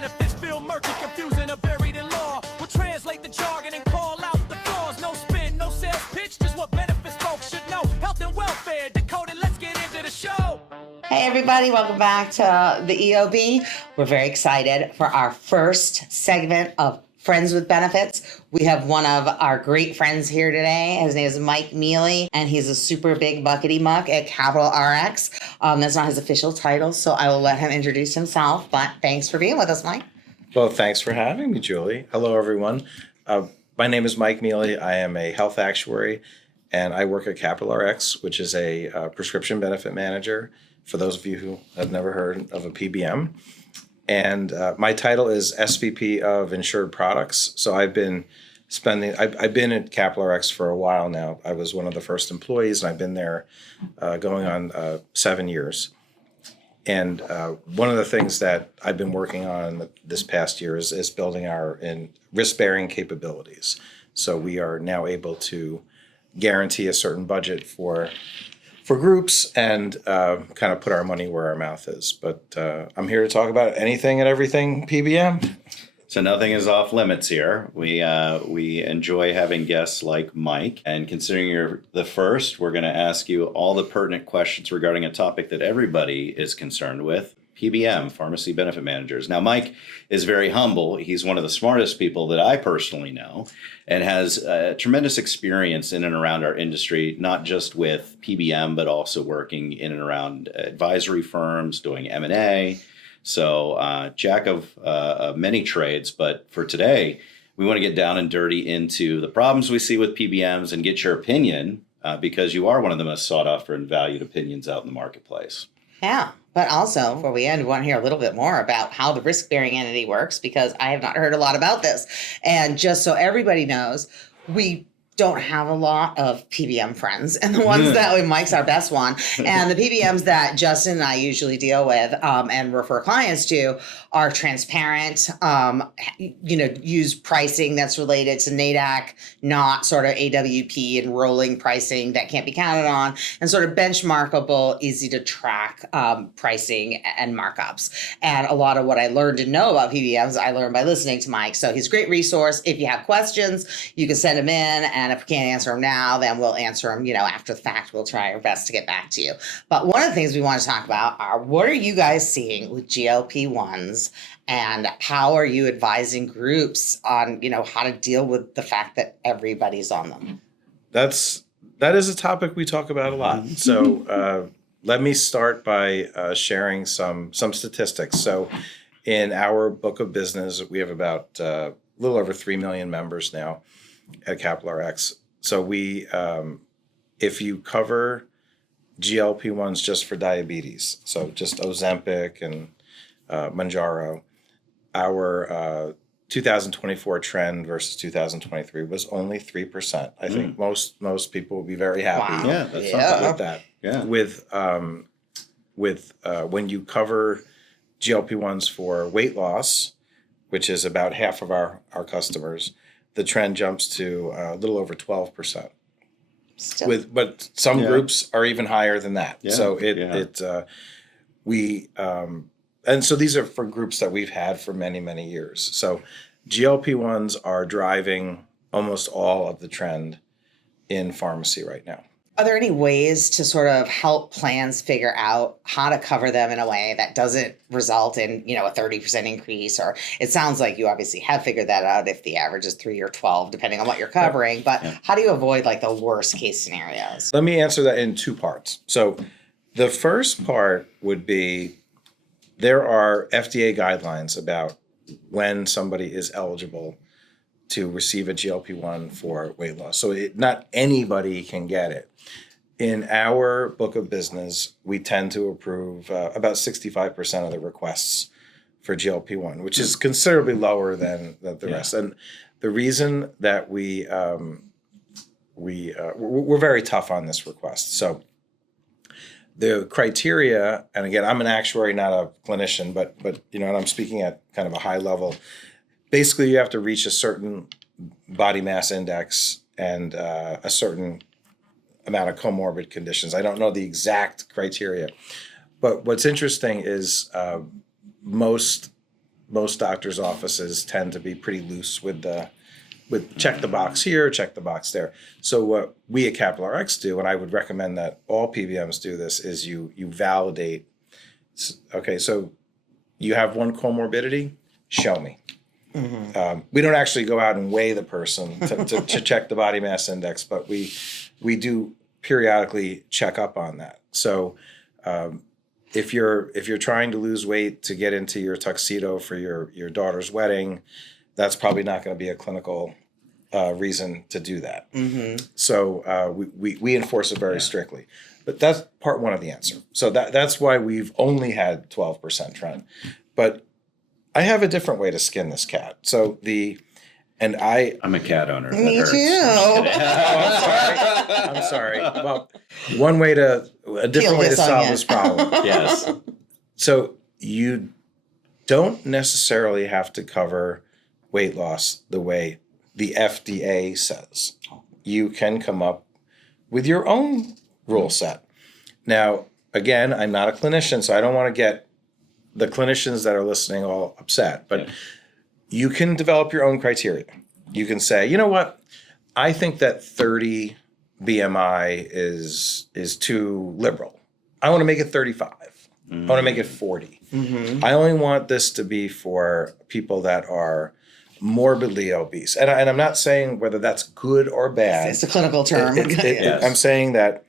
benefits feel murky, confusing, or buried in law. We'll translate the jargon and call out the flaws. No spin, no sales pitch, just what benefits folks should know. Health and welfare, decoded, let's get into the show. Hey everybody, welcome back to the EOB. We're very excited for our first segment of Friends with Benefits. We have one of our great friends here today. His name is Mike Miele, and he's a super big buckety muck at Capital RX. That's not his official title, so I will let him introduce himself, but thanks for being with us, Mike. Well, thanks for having me, Julie. Hello, everyone. My name is Mike Miele. I am a health actuary, and I work at Capital RX, which is a prescription benefit manager, for those of you who have never heard of a PBM. And my title is SVP of Insured Products. So I've been at Capital RX for a while now. I was one of the first employees, and I've been there going on 7 years. And one of the things that I've been working on this past year is building our risk-bearing capabilities. So we are now able to guarantee a certain budget for groups and kind of put our money where our mouth is. But I'm here to talk about anything and everything PBM. So nothing is off limits here. We enjoy having guests like Mike. And considering you're the first, we're going to ask you all the pertinent questions regarding a topic that everybody is concerned with, PBM, pharmacy benefit managers. Now, Mike is very humble. He's one of the smartest people that I personally know and has tremendous experience in and around our industry, not just with PBM, but also working in and around advisory firms, doing M&A. So jack of many trades. But for today, we want to get down and dirty into the problems we see with PBMs and get your opinion because you are one of the most sought after and valued opinions out in the marketplace. Yeah, but also, before we end, we want to hear a little bit more about how the risk-bearing entity works, because I have not heard a lot about this. And just so everybody knows, we don't have a lot of PBM friends, and the ones that Mike's our best one. And the PBMs that Justin and I usually deal with and refer clients to are transparent, use pricing that's related to NADAC, not sort of AWP and rolling pricing that can't be counted on, and sort of benchmarkable, easy to track pricing and markups. And a lot of what I learned to know about PBMs, I learned by listening to Mike. So he's a great resource. If you have questions, you can send them in, and if we can't answer them now, then we'll answer them, after the fact. We'll try our best to get back to you. But one of the things we want to talk about are, what are you guys seeing with GLP-1s, and how are you advising groups on, how to deal with the fact that everybody's on them? That is a topic we talk about a lot. So let me start by sharing some statistics. So in our book of business, we have about a little over 3 million members now at Capital RX. So we, if you cover GLP-1s just for diabetes, so just Ozempic and Mounjaro, our 2024 trend versus 2023 was only 3%. I think most people will be very happy. Wow. Yeah, that's something with that. Yeah. With when you cover GLP-1s for weight loss, which is about half of our customers, the trend jumps to a little over 12%. Still. But some groups are even higher than that. Yeah. So and so these are for groups that we've had for many, many years. So GLP-1s are driving almost all of the trend in pharmacy right now. Are there any ways to sort of help plans figure out how to cover them in a way that doesn't result in, a 30% increase? Or it sounds like you obviously have figured that out if the average is 3 or 12, depending on what you're covering. But how do you avoid the worst case scenarios? Let me answer that in 2 parts. So the first part would be, there are FDA guidelines about when somebody is eligible to receive a GLP-1 for weight loss. So not anybody can get it. In our book of business, we tend to approve about 65% of the requests for GLP-1, which is considerably lower than the rest. And the reason that we're very tough on this request. So the criteria, and again, I'm an actuary, not a clinician, but and I'm speaking at kind of a high level. Basically, you have to reach a certain body mass index and a certain amount of comorbid conditions. I don't know the exact criteria, but what's interesting is most most doctors' offices tend to be pretty loose with check the box here, check the box there. So what we at Capital RX do, and I would recommend that all PBMs do this, is you validate. Okay, so you have one comorbidity, show me. We don't actually go out and weigh the person to check the body mass index, but we do periodically check up on that. So if you're trying to lose weight to get into your tuxedo for your daughter's wedding, that's probably not going to be a clinical reason to do that. So we enforce it very strictly. But that's part one of the answer. So that's why we've only had 12% trend. But I have a different way to skin this cat. So I'm a cat owner. Me That hurts. too. I'm sorry. Well, a different way to solve this problem. Yes. So you don't necessarily have to cover weight loss the way the FDA says. You can come up with your own rule set. Now, again, I'm not a clinician, so I don't want to get the clinicians that are listening all upset, but you can develop your own criteria. You can say, you know what, I think that 30 BMI is too liberal. I want to make it 35. I want to make it 40. I only want this to be for people that are morbidly obese. And I'm not saying whether that's good or bad. It's a clinical term. Yes. I'm saying that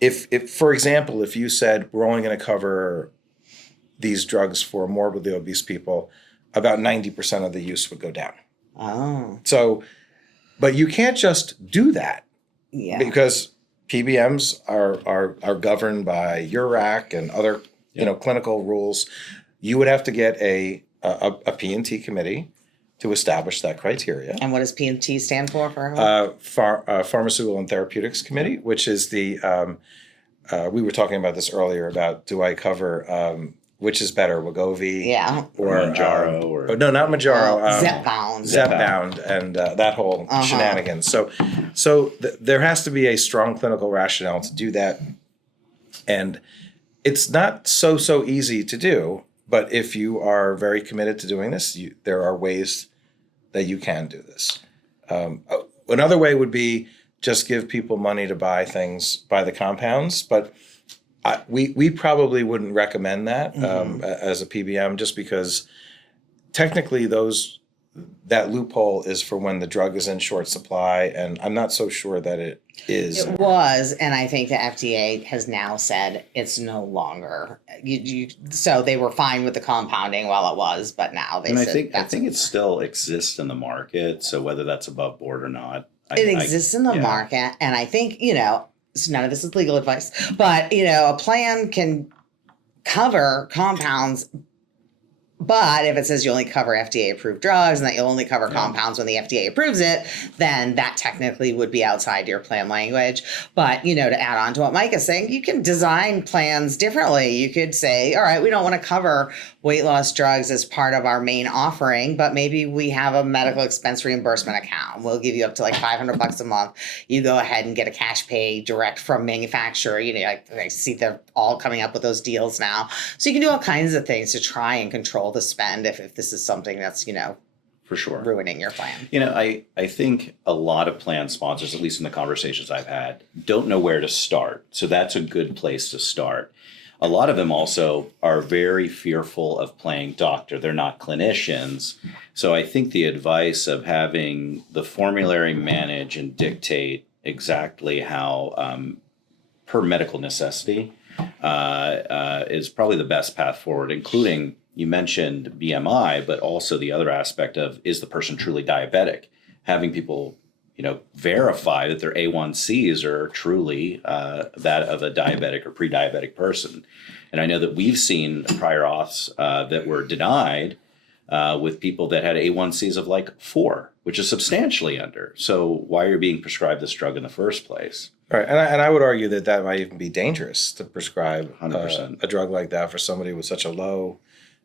if, for example, if you said we're only going to cover these drugs for morbidly obese people, about 90% of the use would go down. Oh. So, but you can't just do that. Yeah. Because PBMs are governed by URAC and other clinical rules. You would have to get a P&T committee to establish that criteria. And what does PMT stand for? Pharmaceutical and Therapeutics Committee, which is the we were talking about this earlier about do I cover which is better, Wegovy? Yeah. Or Mounjaro no, not Mounjaro. Zepbound. Zepbound and that whole shenanigans. So there has to be a strong clinical rationale to do that, and it's not so easy to do. But if you are very committed to doing this, there are ways that you can do this. Another way would be just give people money to buy the compounds, but we probably wouldn't recommend that as a PBM, just because technically that loophole is for when the drug is in short supply, and I'm not so sure that it is. It was, and I think the FDA has now said it's no longer. So they were fine with the compounding while it was, but now they said I think it still exists in the market. So whether that's above board or not, it exists in the market, and I think so none of this is legal advice, but a plan can cover compounds. But if it says you only cover FDA approved drugs and that you'll only cover compounds when the FDA approves it, then that technically would be outside your plan language. But, to add on to what Mike is saying, you can design plans differently. You could say, all right, we don't want to cover weight loss drugs as part of our main offering, but maybe we have a medical expense reimbursement account. We'll give you up to like $500 a month. You go ahead and get a cash pay direct from manufacturer. I see they're all coming up with those deals now. So you can do all kinds of things to try and control the spend if this is something that's for sure ruining your plan. I think a lot of plan sponsors, at least in the conversations I've had, don't know where to start. So that's a good place to start. A lot of them also are very fearful of playing doctor. They're not clinicians. So I think the advice of having the formulary manage and dictate exactly how per medical necessity is probably the best path forward, including, you mentioned BMI, but also the other aspect of, is the person truly diabetic? Having people, verify that their A1Cs are truly that of a diabetic or pre-diabetic person. And I know that we've seen prior auths that were denied with people that had A1Cs of like 4, which is substantially under. So why are you being prescribed this drug in the first place? Right, and I would argue that might even be dangerous to prescribe 100%. A drug like that for somebody with such a low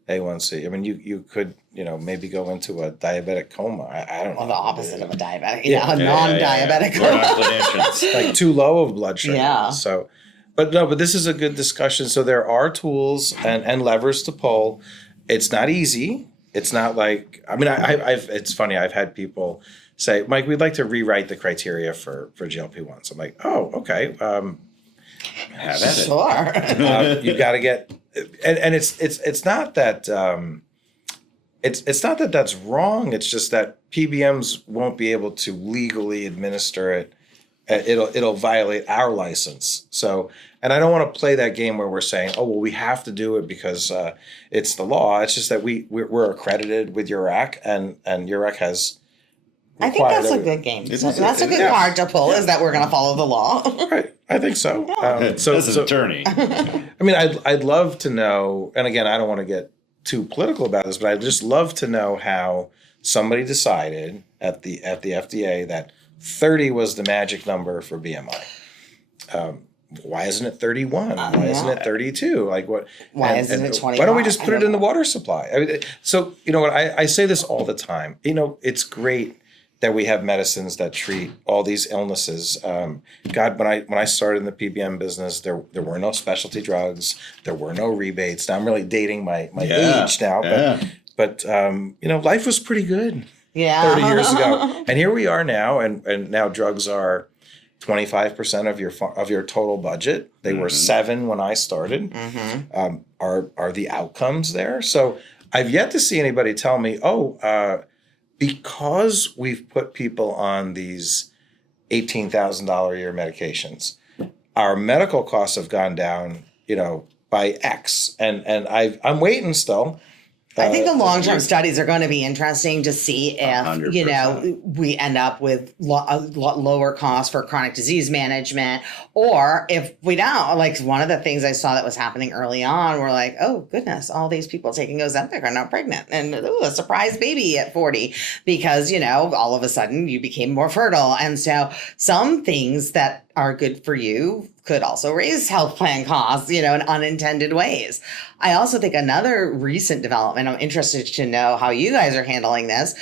A1C. I mean, you could, maybe go into a diabetic coma. I don't know. Well, the opposite of a diabetic. Yeah. A non-diabetic We're coma. not clinicians. Like too low of blood sugar. Yeah. So, but this is a good discussion. So there are tools and levers to pull. It's not easy. It's not like, I mean, I've it's funny. I've had people say, Mike, we'd like to rewrite the criteria for GLP-1s. I'm like, oh, okay. Have at it. Sure. You got to get, and it's not that it's not that that's wrong. It's just that PBMs won't be able to legally administer it. It'll violate our license. So, and I don't want to play that game where we're saying, oh well, we have to do it because it's the law. It's just that we're accredited with URAC, and URAC has. I think that's a good game. That's a good card to pull. Is that we're going to follow the law? Right, I think so. As an attorney, I mean, I'd love to know, and again, I don't want to get too political about this, but I'd just love to know how somebody decided at the FDA that 30 was the magic number for BMI. Why isn't it 31? Why isn't it 32? Like what? Why isn't it 21? Why don't we just put it in the water supply? I mean, so you know what? I say this all the time. You know, it's great that we have medicines that treat all these illnesses. God, when I started in the PBM business, there were no specialty drugs, there were no rebates. Now I'm really dating my age now, but you know, life was pretty good 30 years ago, and here we are now, and now drugs are 25% of your total budget. They were 7 when I started. Are the outcomes there? So I've yet to see anybody tell me, because we've put people on these $18,000 a year medications, our medical costs have gone down, you know, by X. And I'm waiting still. I think the long-term studies are going to be interesting to see if, 100%. you know, we end up with a lot lower costs for chronic disease management, or if we don't. Like one of the things I saw that was happening early on, we're like, oh goodness, all these people taking Ozempic are now pregnant, and ooh, a surprise baby at 40 because, you know, all of a sudden you became more fertile. And so some things that are good for you could also raise health plan costs, you know, in unintended ways. I also think another recent development, I'm interested to know how you guys are handling this.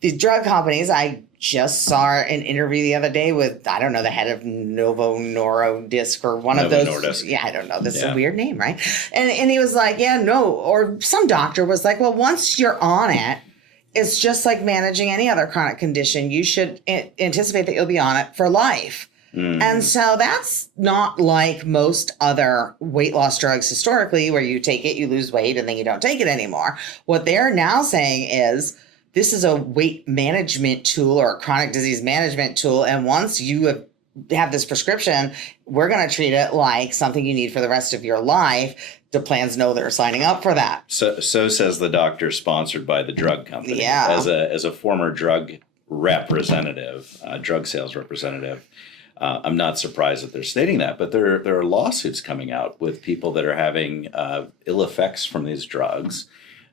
These drug companies, I just saw an interview the other day with, I don't know, the head of Novo Nordisk or one of those. Nordisk. Yeah, I don't know. This is a weird name, right? And he was like, yeah, no. Or some doctor was like, well, once you're on it, it's just like managing any other chronic condition. You should anticipate that you'll be on it for life. And so that's not like most other weight loss drugs historically, where you take it, you lose weight, and then you don't take it anymore. What they're now saying is this is a weight management tool or a chronic disease management tool. And once you have this prescription, we're going to treat it like something you need for the rest of your life. Do plans know they're signing up for that? So says the doctor sponsored by the drug company. Yeah. As a former drug representative, drug sales representative, I'm not surprised that they're stating that, but there are lawsuits coming out with people that are having ill effects from these drugs.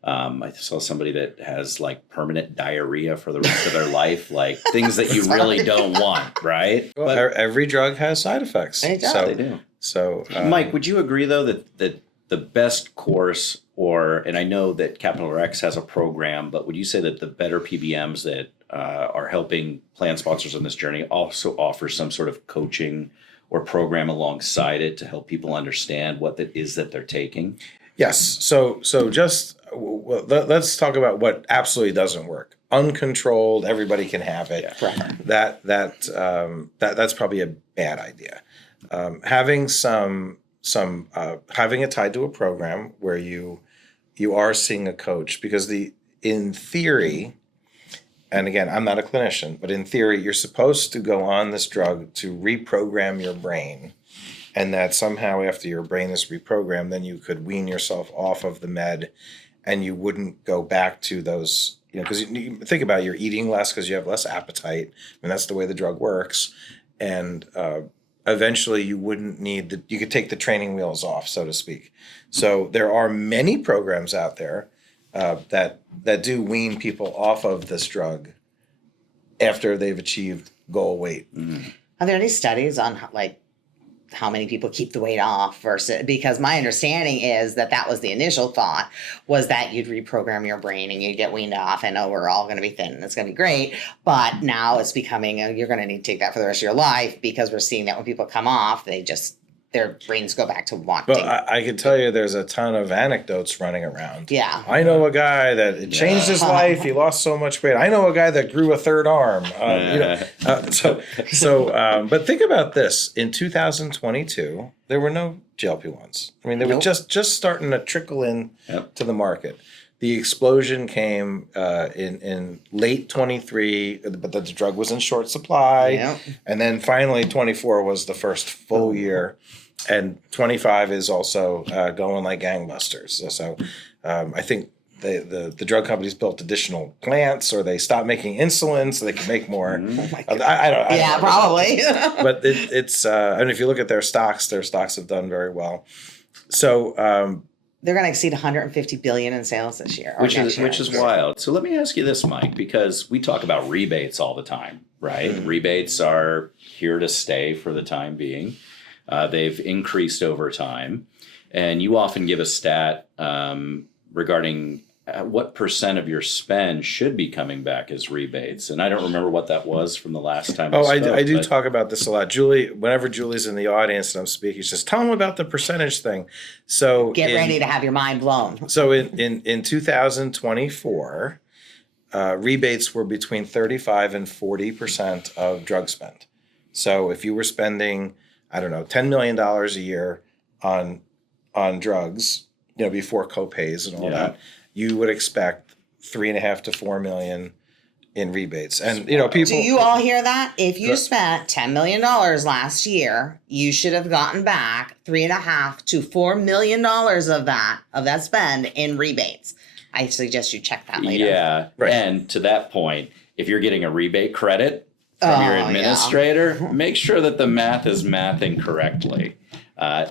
I saw somebody that has like permanent diarrhea for the rest of their life, like things that you really don't want, right? Well, every drug has side effects. They do. They do. So, Mike, would you agree though that the best course, and I know that Capital X has a program, but would you say that the better PBMs that are helping plan sponsors on this journey also offer some sort of coaching or program alongside it to help people understand what that is that they're taking? yes. So just let's talk about what absolutely doesn't work. Uncontrolled, everybody can have it. Right. That's probably a bad idea. Having having it tied to a program where you are seeing a coach, because in theory, and again, I'm not a clinician, but in theory, you're supposed to go on this drug to reprogram your brain, and that somehow after your brain is reprogrammed, then you could wean yourself off of the med, and you wouldn't go back to those, you know, because you think about it, you're eating less because you have less appetite, and that's the way the drug works, and eventually you wouldn't need you could take the training wheels off, so to speak. So there are many programs out there that do wean people off of this drug after they've achieved goal weight. Are there any studies on how many people keep the weight off versus, because my understanding is that was the initial thought, was that you'd reprogram your brain and you'd get weaned off and we're all going to be thin and it's going to be great. But now it's becoming, you're going to need to take that for the rest of your life, because we're seeing that when people come off, they their brains go back to wanting. But I can tell you there's a ton of anecdotes running around. Yeah. I know a guy that it changed his life. He lost so much weight. I know a guy that grew a third arm. But think about this. In 2022, there were no GLP-1s. I mean, they were just starting to trickle in to the market. The explosion came in late 23, but the drug was in short supply. Yep. And then finally 24 was the first full year. And 25 is also going like gangbusters. So I think the drug companies built additional plants, or they stopped making insulin so they could make more. I don't probably. But it's and if you look at their stocks have done very well. So they're going to exceed 150 billion in sales this year, which is wild. So let me ask you this, Mike, because we talk about rebates all the time, right? Mm-hmm. Rebates are here to stay for the time being. They've increased over time, and you often give a stat regarding what percent of your spend should be coming back as rebates. And I don't remember what that was from the last time. I do talk about this a lot. Julie, whenever Julie's in the audience and I'm speaking, she says, tell them about the percentage thing. So get ready to have your mind blown. So in 2024, rebates were between 35 and 40% of drug spend. So if you were spending, I don't know, $10 million a year on drugs, before copays and all that, you would expect $3.5 to $4 million in rebates. And people. Do you all hear that? If you spent $10 million last year, you should have gotten back $3.5 to $4 million of that spend in rebates. I suggest you check that later. Yeah, right. And to that point, if you're getting a rebate credit from your administrator, make sure that the math is mathing correctly.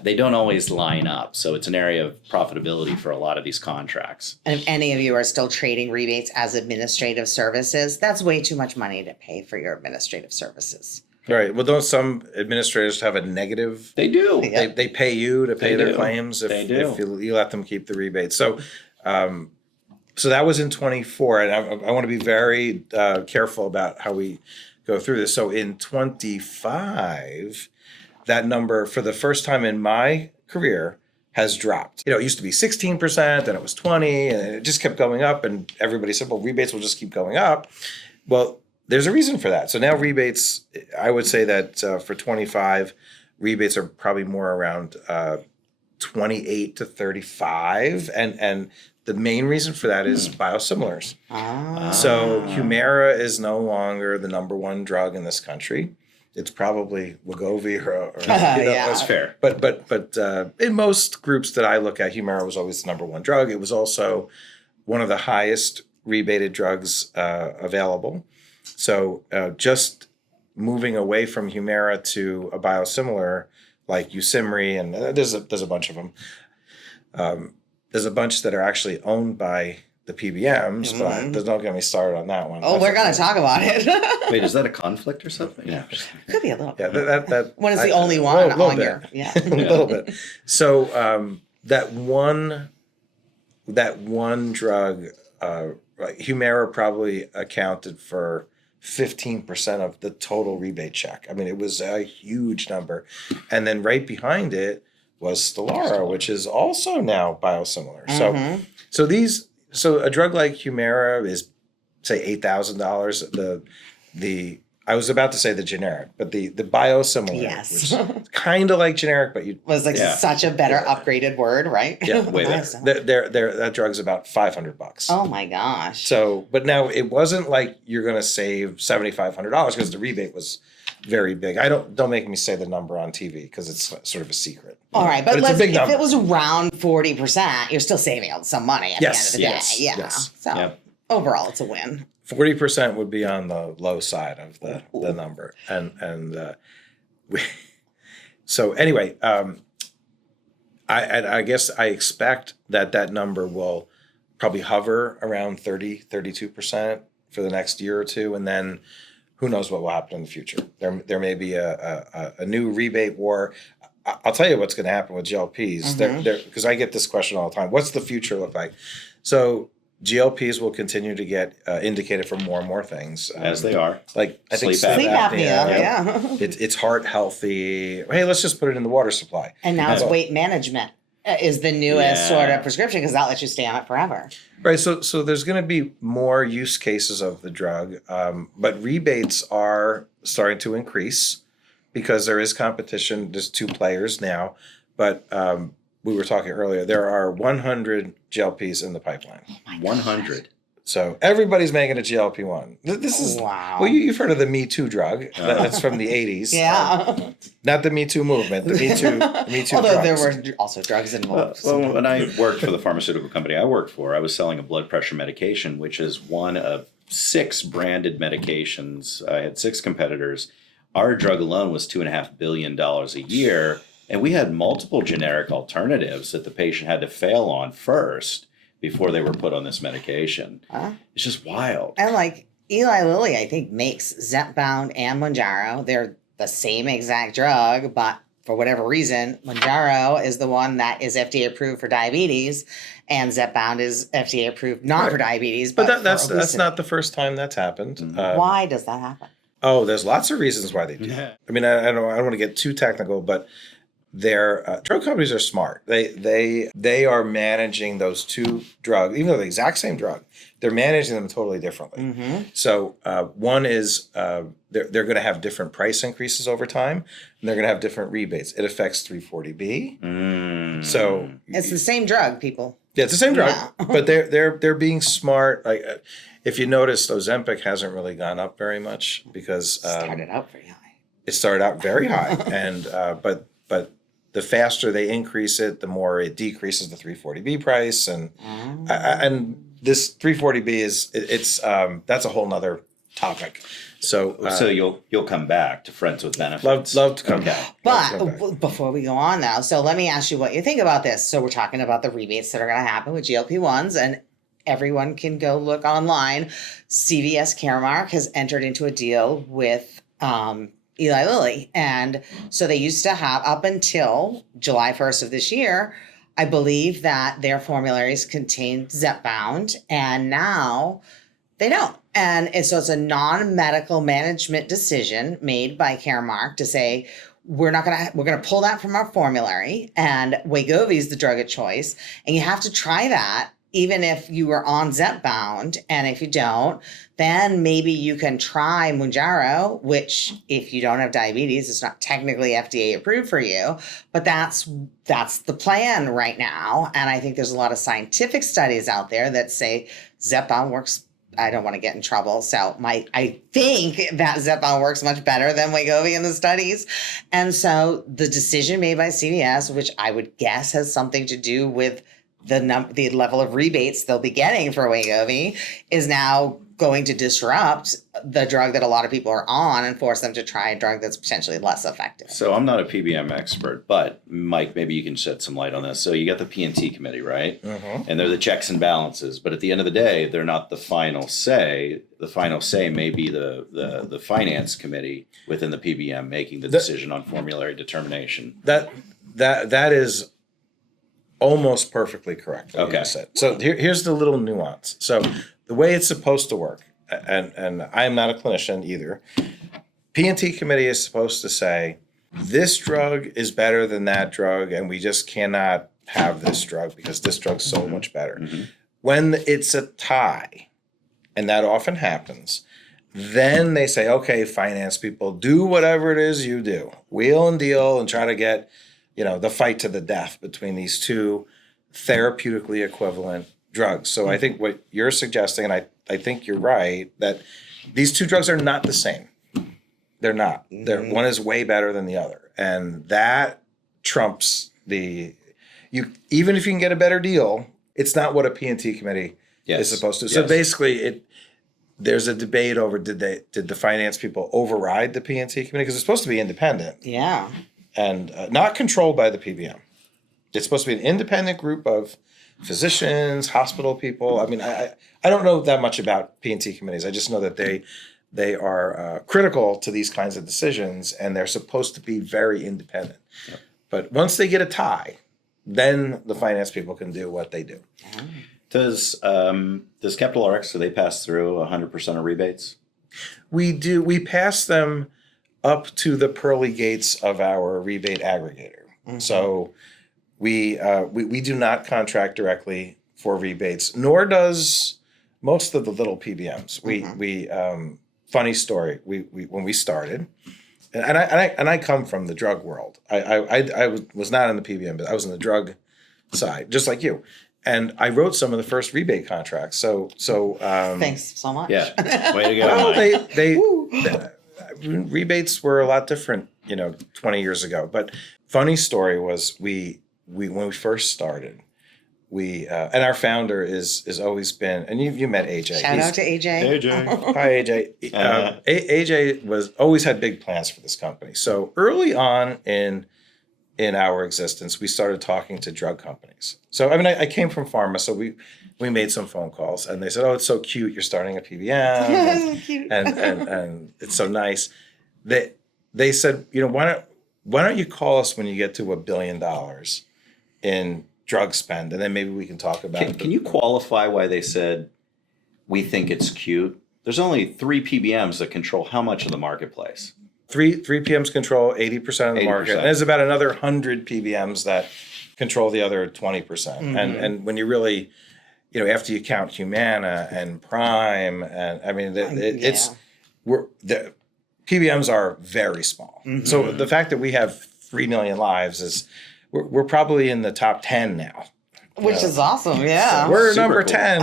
They don't always line up. So it's an area of profitability for a lot of these contracts. And if any of you are still trading rebates as administrative services, that's way too much money to pay for your administrative services. Right. Well, don't some administrators have a negative? They do. They pay you to pay their claims if you let them keep the rebate. So so that was in 24. And I want to be very careful about how we go through this. So in 25, that number, for the first time in my career, has dropped. It used to be 16%, and it was 20%, and it just kept going up, and everybody said, well, rebates will just keep going up. Well, there's a reason for that. So now rebates, I would say that for 25, rebates are probably more around 28 to 35, and the main reason for that is biosimilars. So Humira is no longer the number one drug in this country. It's probably Wegovy or that's fair. But in most groups that I look at, Humira was always the number one drug. It was also one of the highest rebated drugs available. So just moving away from Humira to a biosimilar like Usimri, and there's a bunch of them. There's a bunch that are actually owned by the PBMs, but don't get me started on that one. Oh, we're going to talk about it. Wait, is that a conflict or something? Yeah. Could be a little bit. Yeah, that when it's the only one on your... Yeah. A little bit. So that one drug, Humira probably accounted for 15% of the total rebate check. I mean, it was a huge number. And then right behind it was Stelara, which is also now biosimilar. So a drug like Humira is, say, $8,000. I was about to say the generic, but the biosimilar, which is kind of like generic, but was such a better upgraded word, right? Yeah, way better. That drug's about $500. Oh my gosh! So, but now it wasn't like you're going to save $7,500 because the rebate was very big. Don't make me say the number on TV because it's sort of a secret. All right, but if it was around 40%, you're still saving some money at the end of the day. Yes. So overall, it's a win. 40% would be on the low side of the number, so anyway, I guess I expect that number will probably hover around 32% for the next year or two, and then who knows what will happen in the future. There may be a new rebate war. I'll tell you what's going to happen with GLPs. Because I get this question all the time. What's the future look like? So GLPs will continue to get indicated for more and more things. As they are. Like I think Sleep Sleep apnea, yeah. It's heart healthy. Hey, let's just put it in the water supply. And now it's Well, weight management is the newest Yeah. sort of prescription because that lets you stay on it forever. Right. So there's going to be more use cases of the drug, but rebates are starting to increase because there is competition. There's 2 players now, but we were talking earlier. There are 100 GLPs in the pipeline. 100. So everybody's making a GLP-1. This is Wow. Well, you've heard of the Me Too drug. That's from the 80s. Yeah. Not the Me Too movement. The Me Too. Although there drugs. were also drugs involved. Well, when I worked for the pharmaceutical company I worked for, I was selling a blood pressure medication, which is one of 6 branded medications. I had 6 competitors. Our drug alone was $2.5 billion a year. And we had multiple generic alternatives that the patient had to fail on first before they were put on this medication. It's just wild. And like Eli Lilly, I think, makes Zepbound and Mounjaro. They're the same exact drug, but for whatever reason, Mounjaro is the one that is FDA approved for diabetes, and Zepbound is FDA approved not for diabetes, but that's for that's obesity. not the first time that's happened. Why does that happen? Oh, there's lots of reasons why they do. Yeah. I mean, I don't want to get too technical, but their drug companies are smart. They are managing those 2 drugs, even though they're the exact same drug. They're managing them totally differently. Mm-hmm. So one is they're going to have different price increases over time, and they're going to have different rebates. It affects 340B. So It's the same drug, people. yeah, it's the same drug, Yeah. but they're being smart. Like if you notice, Ozempic hasn't really gone up very much because Started out pretty high. it started out very high, and but the faster they increase it, the more it decreases the 340B price, and this 340B it's that's a whole nother topic. So So you'll come back to Friends with Benefits. love to come back. Love to come back. But before we go on now, so let me ask you what you think about this. So we're talking about the rebates that are going to happen with GLP-1s, and everyone can go look online. CVS Caremark has entered into a deal with Eli Lilly. And so they used to have, up until July 1st of this year, I believe that their formularies contained Zepbound, and now they don't. And so it's a non-medical management decision made by Caremark to say, we're gonna pull that from our formulary, and Wegovy is the drug of choice, and you have to try that even if you were on Zepbound. And if you don't, then maybe you can try Mounjaro, which if you don't have diabetes, it's not technically FDA approved for you, but that's the plan right now. And I think there's a lot of scientific studies out there that say Zepbound works. I don't want to get in trouble. So I think that Zepbound works much better than Wegovy in the studies. And so the decision made by CVS, which I would guess has something to do with the level of rebates they'll be getting for Wegovy, is now going to disrupt the drug that a lot of people are on and force them to try a drug that's potentially less effective. So I'm not a PBM expert, but Mike, maybe you can shed some light on this. So you got the P&T committee, right? Mm-hmm. And they're the checks and balances, but at the end of the day, they're not the final say. The final say may be the finance committee within the PBM making the decision on formulary determination. That is almost perfectly correct. What Okay. you said. So here's the little nuance. So the way it's supposed to work, and I'm not a clinician either. P&T committee is supposed to say this drug is better than that drug, and we just cannot have this drug because this drug's so much better. Mm-hmm. When it's a tie, and that often happens, then they say, okay, finance people, do whatever it is you do, wheel and deal, and try to get the fight to the death between these 2 therapeutically equivalent drugs. So I think what you're suggesting, and I think you're right, that these 2 drugs are not the same. They're not. One is way better than the other. And that trumps even if you can get a better deal, it's not what a P&T committee is supposed to. So Yes. basically there's a debate over did the finance people override the P&T committee? Because it's supposed to be independent. Yeah. And not controlled by the PBM. It's supposed to be an independent group of physicians, hospital people. I mean, I don't know that much about P&T committees. I just know that they are critical to these kinds of decisions, and they're supposed to be very independent. Yep. But once they get a tie, then the finance people can do what they do. Does Capital RX, do they pass through 100% of rebates? We do. We pass them up to the pearly gates of our rebate aggregator. So we do not contract directly for rebates, nor does most of the little PBMs. We funny story. We when we started, and I come from the drug world. I was not in the PBM, but I was in the drug side, just like you. And I wrote some of the first rebate contracts. So Thanks so much. Yeah, way to go. well, Mike. rebates were a lot different, 20 years ago. But funny story was we when we first started, and our founder is always been, and you met AJ. Shout out to AJ. Hi AJ. AJ was always had big plans for this company. So early on in our existence, we started talking to drug companies. So I came from pharma, so we made some phone calls, and they said, "Oh, it's so cute. You're starting a PBM, and it's so nice." They said, why don't you call us when you get to $1 billion in drug spend, and then maybe we can talk about. Can you qualify why they said we think it's cute? There's only 3 PBMs that control how much of the marketplace? Three PBMs control 80% of the market, 80%. and there's about another 100 PBMs that control the other 20%. And when you really, after you count Humana and Prime, and the PBMs are very small. So the fact that we have 3 million lives is we're probably in the top 10 now. Which is awesome, yeah. We're Super number cool. 10.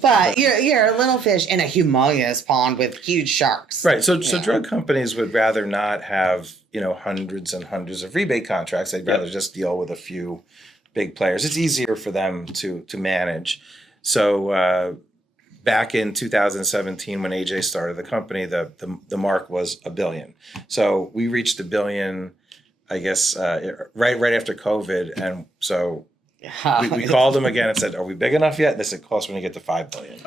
But you're a little fish in a humongous pond with huge sharks. Right. So drug companies would rather not have, hundreds and hundreds of rebate contracts. They'd rather just deal with a few big players. It's easier for them to manage. So back in 2017, when AJ started the company, the mark was $1 billion. So we reached $1 billion, I guess, right after COVID. And so we called them again and said, "Are we big enough yet?" They said, "Call us when you get to $5 billion."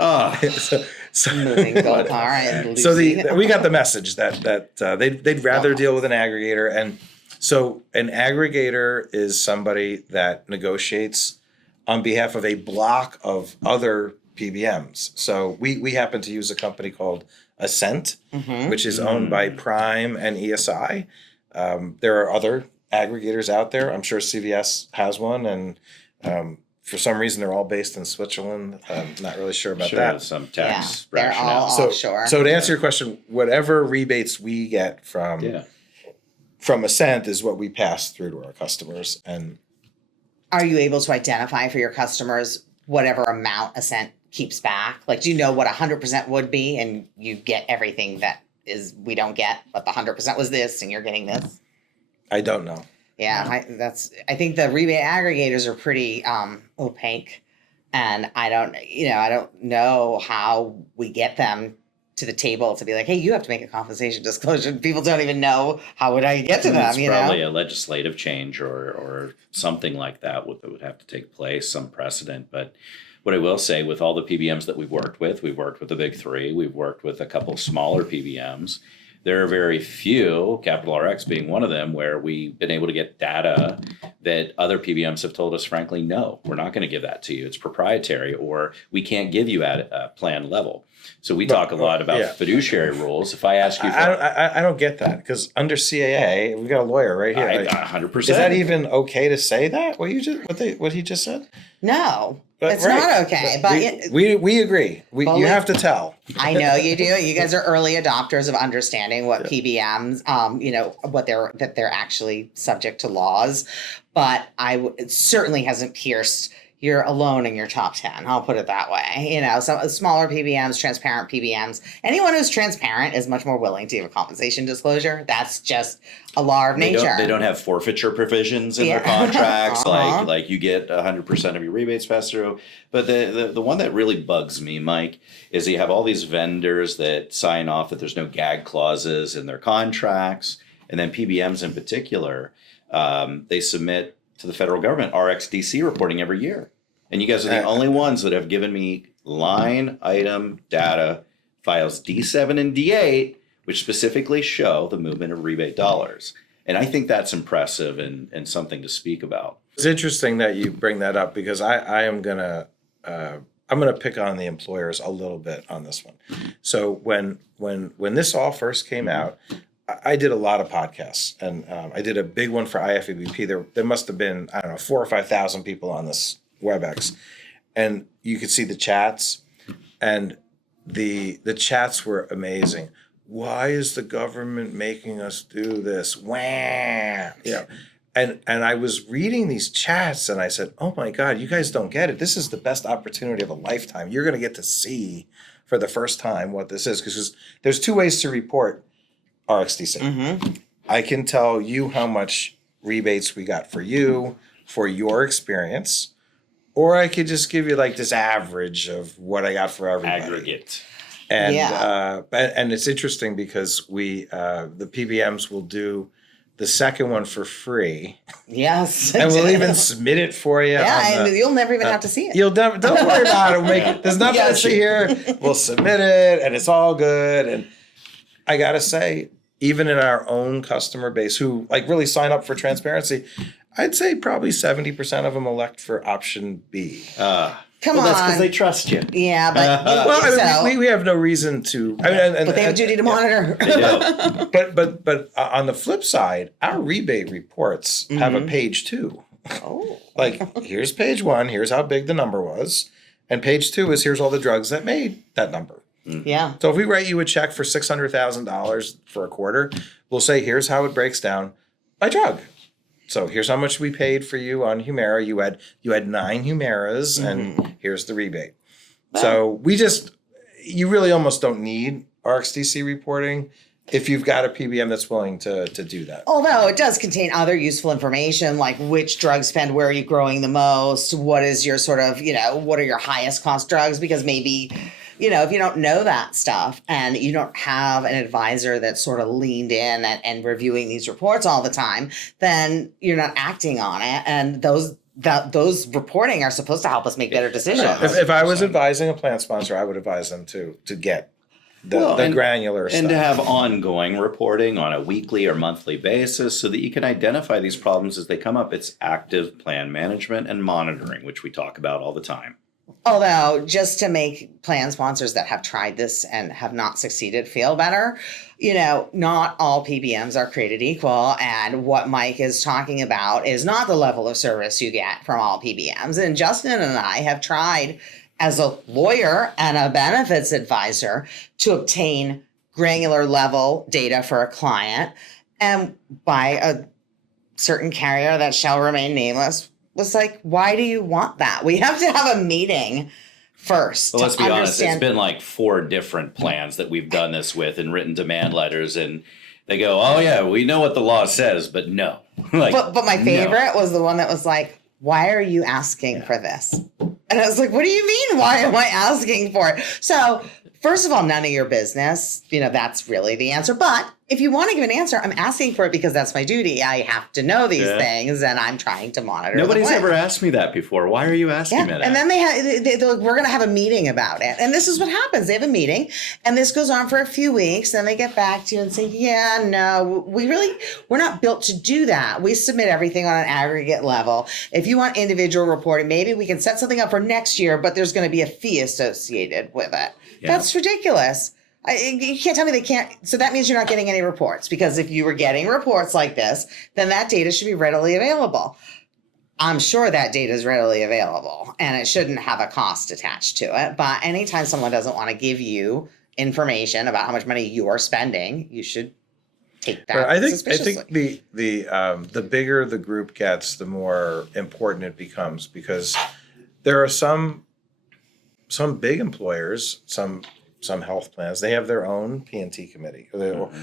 Moving gold. All right. So we got the message that they'd rather deal with an aggregator. And so an aggregator is somebody that negotiates on behalf of a block of other PBMs. So we happen to use a company called Ascent, which is owned by Prime and ESI. There are other aggregators out there. I'm sure CVS has one, and for some reason they're all based in Switzerland. I'm not really sure about that. Some tax they're all rationale. offshore. So to answer your question, whatever rebates we get from Ascent is what we pass through to our customers. And are you able to identify for your customers whatever amount Ascent keeps back? Like, do you know what 100% would be, and you get everything that we don't get, but the 100% was this, and you're getting this? I don't know. Yeah, I think the rebate aggregators are pretty opaque, and I don't know how we get them to the table to be like, hey, you have to make a compensation disclosure. People don't even know how would I get to them. It's probably a legislative change or something like that would have to take place, some precedent. But what I will say, with all the PBMs that we've worked with the big 3, we've worked with a couple of smaller PBMs. There are very few, Capital RX being one of them, where we've been able to get data that other PBMs have told us, frankly, no, we're not going to give that to you. It's proprietary, or we can't give you at a plan level. So we talk a lot about fiduciary rules. If I ask you, I don't get that, because under CAA, we've got a lawyer right here. 100%. Is that even okay to say that? What he just said? No. But, it's not okay, but we agree. You have to tell. I know you do. You guys are early adopters of understanding what PBMs, that they're actually subject to laws. But it certainly hasn't pierced. You're alone in your top 10. I'll put it that way. Some smaller PBMs, transparent PBMs. Anyone who's transparent is much more willing to give a compensation disclosure. That's just a law of nature. They don't have forfeiture provisions in their contracts, like you get 100% of your rebates passed through. But the one that really bugs me, Mike, is you have all these vendors that sign off that there's no gag clauses in their contracts, and then PBMs in particular, they submit to the federal government RxDC reporting every year. And you guys are the only ones that have given me line item data, files D7 and D8, which specifically show the movement of rebate dollars. And I think that's impressive and something to speak about. It's interesting that you bring that up because I am gonna I'm gonna pick on the employers a little bit on this one. So when this all first came out, I did a lot of podcasts, and I did a big one for IFEBP. There must have been, I don't know, 4,000 or 5,000 people on this WebEx, and you could see the chats, and the chats were amazing. Why is the government making us do this? Wah! You know, and I was reading these chats, and I said, "Oh my God, you guys don't get it. This is the best opportunity of a lifetime. You're going to get to see for the first time what this is, because there's two ways to report RxDC. Mm-hmm. I can tell you how much rebates we got for you for your experience, or I could just give you like this average of what I got for everybody. Aggregate. And Yeah. And it's interesting because we the PBMs will do the second one for free, Yes. and we'll even submit it for you. Yeah, on and you'll never even have to see it. You'll never, don't worry about it. We'll make it. There's nothing to Yes. see here. We'll submit it, and it's all good. And I gotta say, even in our own customer base, who like really sign up for transparency, I'd say probably 70% of them elect for option B. Come Well, on. that's because they trust you. Yeah, but Well, I mean, so, we have no reason to. I mean, and, but they have a duty to monitor. They do. But on the flip side, our rebate reports have a page 2. Oh. Like, here's page 1. Here's how big the number was, and page 2 is here's all the drugs that made that number. Yeah. So if we write you a check for $600,000 for a quarter, we'll say here's how it breaks down by drug. So here's how much we paid for you on Humira. You had 9 Humiras, and here's the rebate. So you really almost don't need RxDC reporting if you've got a PBM that's willing to do that. Although it does contain other useful information like which drugs spend, where are you growing the most, what is your sort of, what are your highest cost drugs? Because maybe, if you don't know that stuff and you don't have an advisor that's sort of leaned in and reviewing these reports all the time, then you're not acting on it. And those reporting are supposed to help us make better decisions. If I was advising a plan sponsor, I would advise them to get the granular stuff. And to have ongoing reporting on a weekly or monthly basis so that you can identify these problems as they come up. It's active plan management and monitoring, which we talk about all the time. Although, just to make plan sponsors that have tried this and have not succeeded feel better, not all PBMs are created equal. And what Mike is talking about is not the level of service you get from all PBMs. And Justin and I have tried as a lawyer and a benefits advisor to obtain granular level data for a client. And by a certain carrier that shall remain nameless, was like, why do you want that? We have to have a meeting first. Well, let's be honest. It's been like 4 different plans that we've done this with and written demand letters, and they go, "Oh yeah, we know what the law says, but no." But my favorite was the one that was like, "Why are you asking for this?" And I was like, "What do you mean? Why am I asking for it?" So, first of all, none of your business. That's really the answer. But if you want to give an answer, I'm asking for it because that's my duty. I have to know these things, and I'm trying to monitor. Nobody's ever asked me that before. Why are you asking me that? And then they're like, we're going to have a meeting about it. And this is what happens. They have a meeting, and this goes on for a few weeks. Then they get back to you and say, yeah, no, we're not built to do that. We submit everything on an aggregate level. If you want individual reporting, maybe we can set something up for next year, but there's going to be a fee associated with it. Yeah. That's ridiculous. You can't tell me they can't. So that means you're not getting any reports, because if you were getting reports like this, then that data should be readily available. I'm sure that data is readily available and it shouldn't have a cost attached to it. But anytime someone doesn't want to give you information about how much money you're spending, you should take that. I think the bigger the group gets, the more important it becomes, because there are some big employers, some health plans, they have their own P&T committee,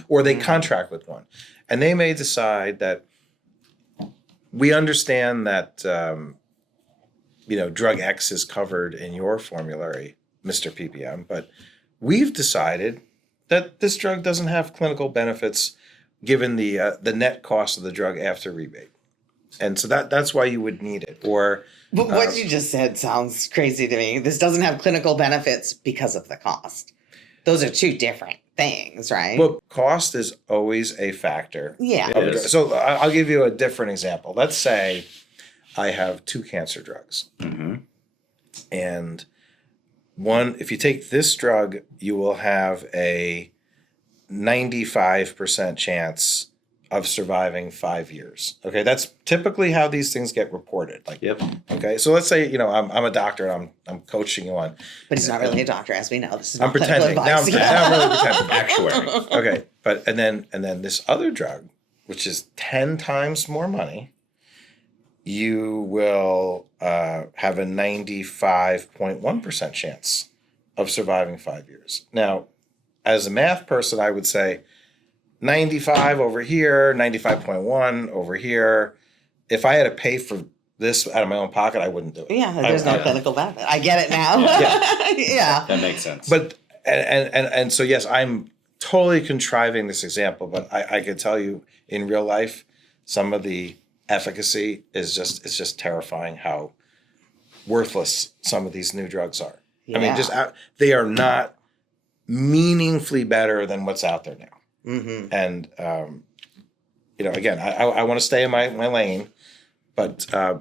or they contract with one. And they may decide that we understand that, drug X is covered in your formulary, Mr. PBM, but we've decided that this drug doesn't have clinical benefits given the net cost of the drug after rebate. And so that's why you would need it. But what you just said sounds crazy to me. This doesn't have clinical benefits because of the cost. Those are 2 different things, right? Well, cost is always a factor. Yeah. It is. So I'll give you a different example. Let's say I have 2 cancer drugs. Mm-hmm. And one, if you take this drug, you will have a 95% chance of surviving 5 years. Okay, that's typically how these things get reported. Like, Yep. okay, so let's say I'm a doctor and I'm coaching you on. But he's not really a doctor, as we know. This is I'm not clinical pretending. Now advice. I'm really pretending. Actuary. Okay, but and then this other drug, which is 10 times more money, you will have a 95.1% chance of surviving 5 years. Now, as a math person, I would say 95 over here, 95.1 over here. If I had to pay for this out of my own pocket, I wouldn't do it. Yeah, there's no clinical benefit. I get it now. Yeah. That makes sense. But and so yes, I'm totally contriving this example, but I could tell you in real life, some of the efficacy is just terrifying how worthless some of these new drugs are. I mean, they are not meaningfully better than what's out there now. Mm-hmm. And again, I want to stay in my lane, but I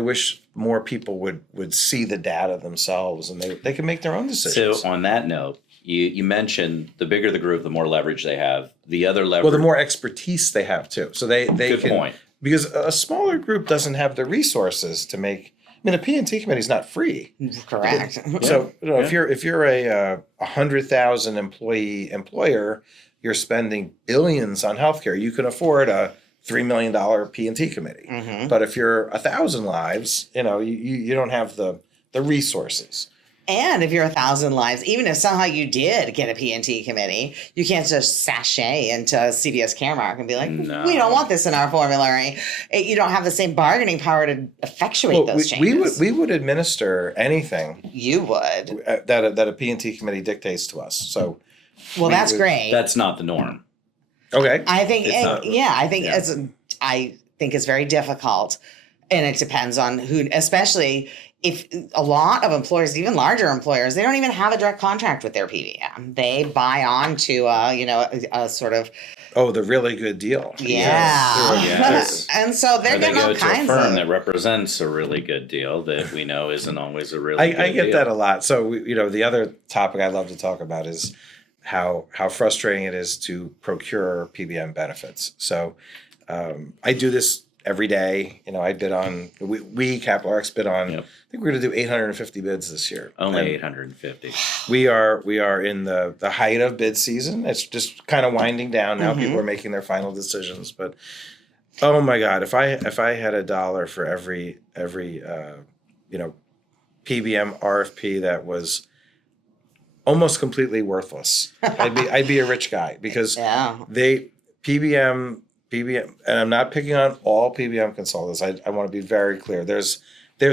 wish more people would see the data themselves and they can make their own decisions. So on that note, you mentioned the bigger the group, the more leverage they have. The other leverage. Well, the more expertise they have too. So they Good can, point. Because a smaller group doesn't have the resources to make. I mean, a P&T committee is not free. Correct. So if you're a 100,000 employee employer, you're spending billions on healthcare. You can afford a $3 million P&T committee. Mm-hmm. But if you're 1,000 lives, you don't have the resources. And if you're 1,000 lives, even if somehow you did get a P&T committee, you can't just sashay into CVS Caremark and be like, No. we don't want this in our formulary. You don't have the same bargaining power to effectuate those changes. We would administer anything You would. that a P&T committee dictates to us. So, Well, that's great. That's not the norm. okay. I think, It's not- I think it's very difficult, and it depends on who, especially if a lot of employers, even larger employers, they don't even have a direct contract with their PBM. They buy on to a sort of The really good deal. Yes. and so they're Or they getting all go to a kinds firm of. that represents a really good deal that we know isn't always a really good I get deal. that a lot. So the other topic I'd love to talk about is how frustrating it is to procure PBM benefits. So I do this every day. I bid on we Capital Rx bid on. Yep. I think we're going to do 850 bids this year. Only And 850. we are in the height of bid season. It's just kind of winding down now. Mm-hmm. People are making their final decisions, but oh my God, if I had $1 for every PBM RFP that was almost completely worthless, I'd be a rich guy because Yeah. PBM, and I'm not picking on all PBM consultants. I want to be very clear. There's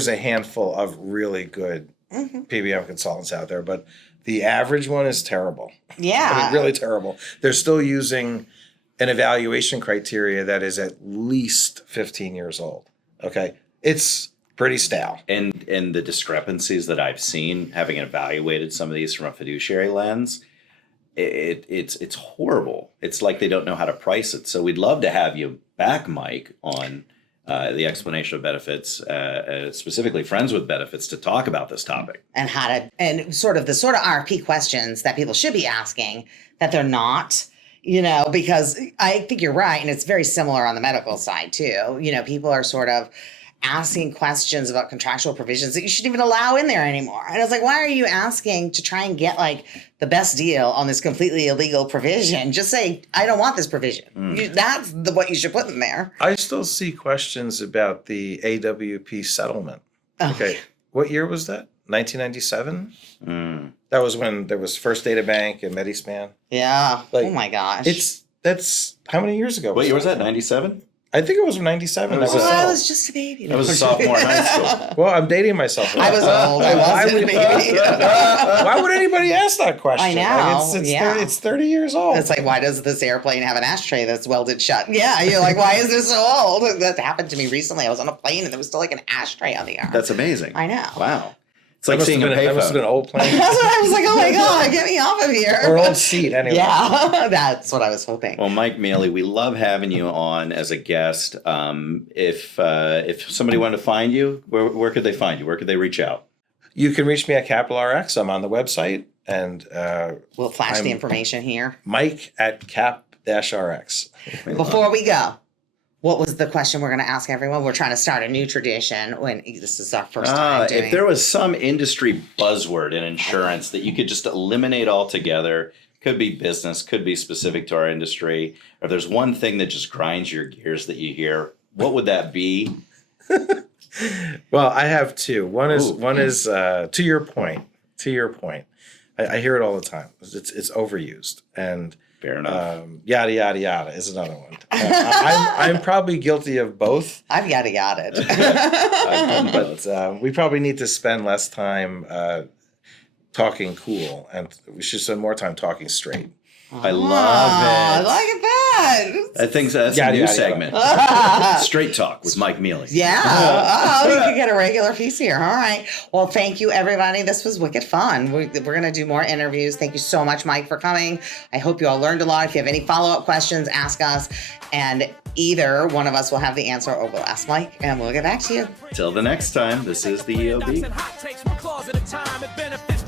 a handful of really good PBM consultants out there, but the average one is terrible. Yeah. I mean, really terrible. They're still using an evaluation criteria that is at least 15 years old. Okay, it's pretty stale. And the discrepancies that I've seen, having evaluated some of these from a fiduciary lens, it's horrible. It's like they don't know how to price it. So we'd love to have you back, Mike, on the explanation of benefits, specifically friends with benefits, to talk about this topic. And and sort of RFP questions that people should be asking that they're not, because I think you're right. And it's very similar on the medical side too. People are sort of asking questions about contractual provisions that you shouldn't even allow in there anymore. And it's like, why are you asking to try and get like the best deal on this completely illegal provision? Just say, I don't want this provision. That's what you should put in there. I still see questions about the AWP settlement. Okay, what year was that? 1997? That was when there was First Data Bank and Medispan. Yeah. Like, oh my gosh. That's how many years ago? What year was that? 97? I think it was 97. Was That was it? I was just a baby. That was a sophomore in high school. well, I'm dating myself. I was old. I wasn't a baby. Why would anybody ask that question? I know, Like, it's yeah. 30 years old. It's like, why does this airplane have an ashtray that's welded shut? Yeah, you're like, why is this so old? That happened to me recently. I was on a plane and there was still like an ashtray on the arm. That's amazing. I know. Wow. It's like seeing a that must have been payphone. an old plane. That's what I was like, oh my God, get me off of here. Or old seat, anyway. Yeah, that's what I was hoping. Well, Mike Miele, we love having you on as a guest. If somebody wanted to find you, where could they find you? Where could they reach out? You can reach me at Capital RX. I'm on the website. And We'll flash the I'm information here. Mike at Cap-RX. Before we go, what was the question we're going to ask everyone? We're trying to start a new tradition when this is our first time doing If there was some industry buzzword in insurance that you could just eliminate altogether, could be business, could be specific to our industry, or if there's one thing that just grinds your gears that you hear, what would that be? Well, I have two. One is to your point. I hear it all the time. It's overused, and Fair enough. yada yada yada is another one. I'm probably guilty of both, I've yada yada. but we probably need to spend less time talking cool, and we should spend more time talking straight. I love it. Look at that. I think that's Yada, a new yada, segment. Straight Talk with Mike Miele. Yeah. Oh, you could get a regular piece here. All right. Well, thank you, everybody. This was wicked fun. We're going to do more interviews. Thank you so much, Mike, for coming. I hope you all learned a lot. If you have any follow-up questions, ask us. And either one of us will have the answer, or we'll ask Mike, and we'll get back to you. Till the next time, this is the EOB. Hot takes, one clause at a time. It benefits